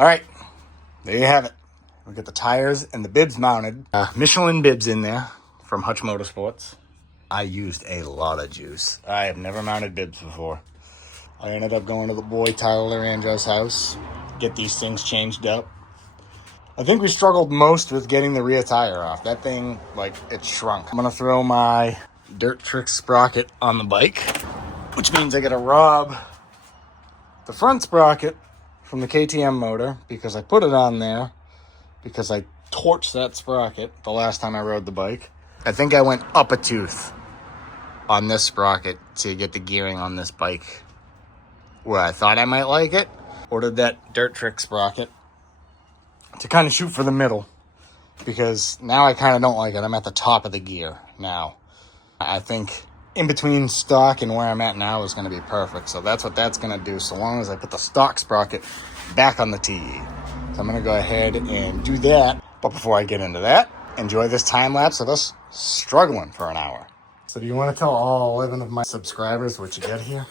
All right, there you have it. We got the tires and the bibs mounted. Michelin bibs in there from Hutch Motorsports. I used a lot of juice. I have never mounted bibs before. I ended up going to the boy Tyler Andros' house, get these things changed up. I think we struggled most with getting the rear tire off. That thing, like, it shrunk. I'm gonna throw my Dirt Trick Sprocket on the bike, which means I gotta rob the front sprocket from the KTM motor because I put it on there because I torched that sprocket the last time I rode the bike. I think I went up a tooth on this sprocket to get the gearing on this bike where I thought I might like it. Ordered that Dirt Trick sprocket to kind of shoot for the middle because now I kind of don't like it. I'm at the top of the gear now. I think in between stock and where I'm at now is going to be perfect. So that's what that's going to do so long as I put the stock sprocket back on the TE. So I'm going to go ahead and do that. But before I get into that, enjoy this time lapse of us struggling for an hour. So do you want to tell all 11 of my subscribers what you get here?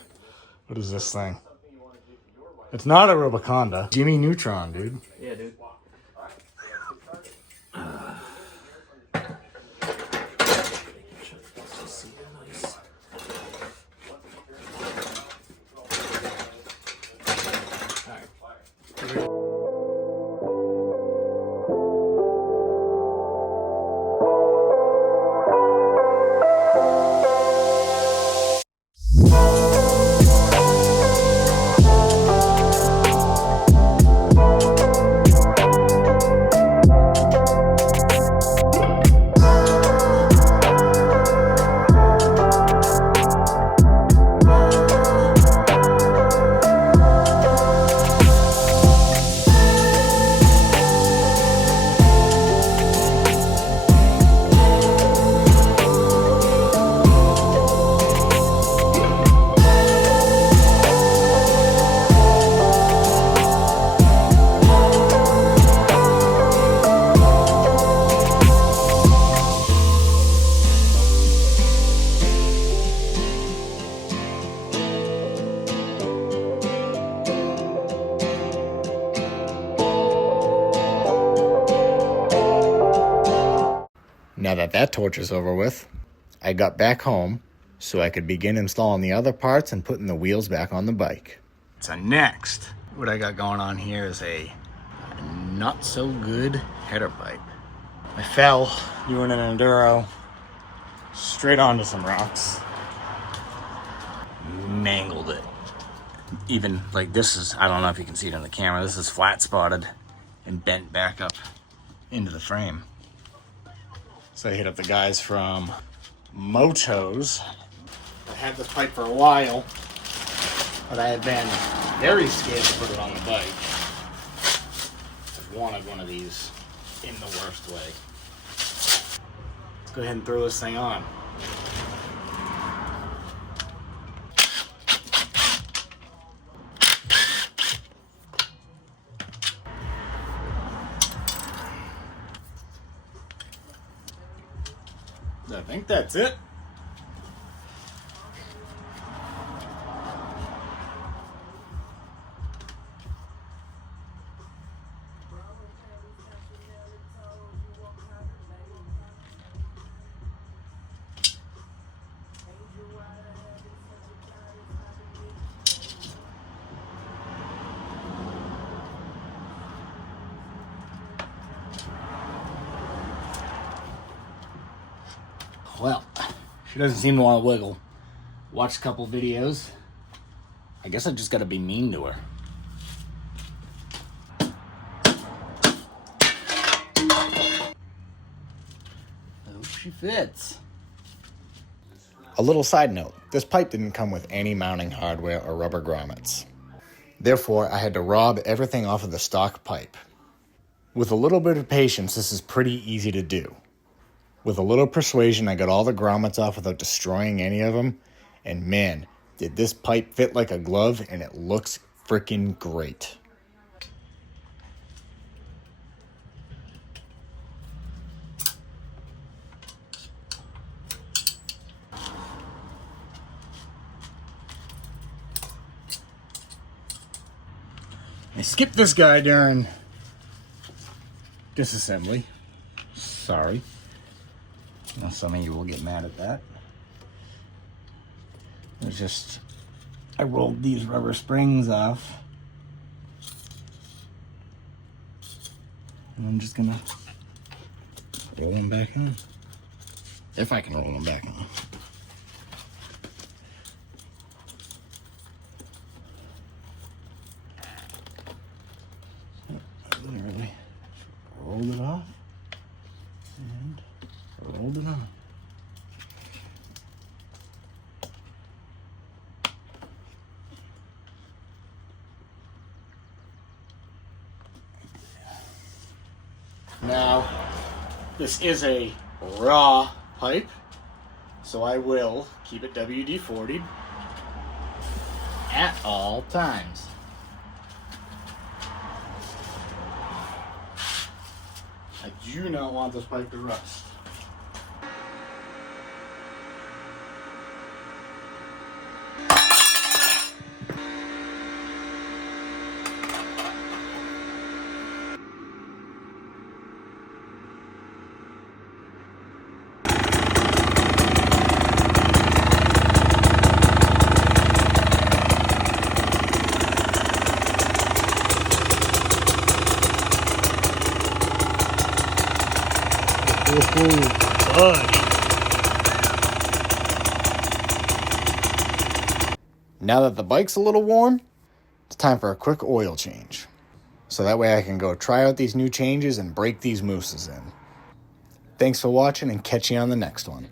What is this thing? It's not a Rubiconda. Jimmy Neutron, dude. Yeah, dude. Now that that torture's over with, I got back home so I could begin installing the other parts and putting the wheels back on the bike. So next, what I got going on here is a not so good header pipe. I fell doing an enduro straight onto some rocks. Mangled it. Even like this is, I don't know if you can see it on the camera, this is flat spotted and bent back up into the frame. So I hit up the guys from Motos. I had this pipe for a while, but I had been very scared to put it on the bike. I wanted one of these in the worst way. Let's go ahead and throw this thing on. I think that's it. Well, she doesn't seem to want to wiggle. Watched a couple videos. I guess I just gotta be mean to her. I hope she fits. A little side note, this pipe didn't come with any mounting hardware or rubber grommets. Therefore, I had to rob everything off of the stock pipe. With a little bit of patience, this is pretty easy to do. With a little persuasion, I got all the grommets off without destroying any of them. And man, did this pipe fit like a glove, and it looks freaking great. I skipped this guy during disassembly. Sorry. I know some of you will get mad at that. It was just, I rolled these rubber springs off. And I'm just gonna roll them back in. If I can roll them back in. Literally rolled it off and rolled it on. Now, this is a raw pipe, so I will keep it WD-40'd at all times. I do not want this pipe to rust. Now that the bike's a little warm, it's time for a quick oil change. So that way I can go try out these new changes and break these mousses in. Thanks for watching and catch you on the next one.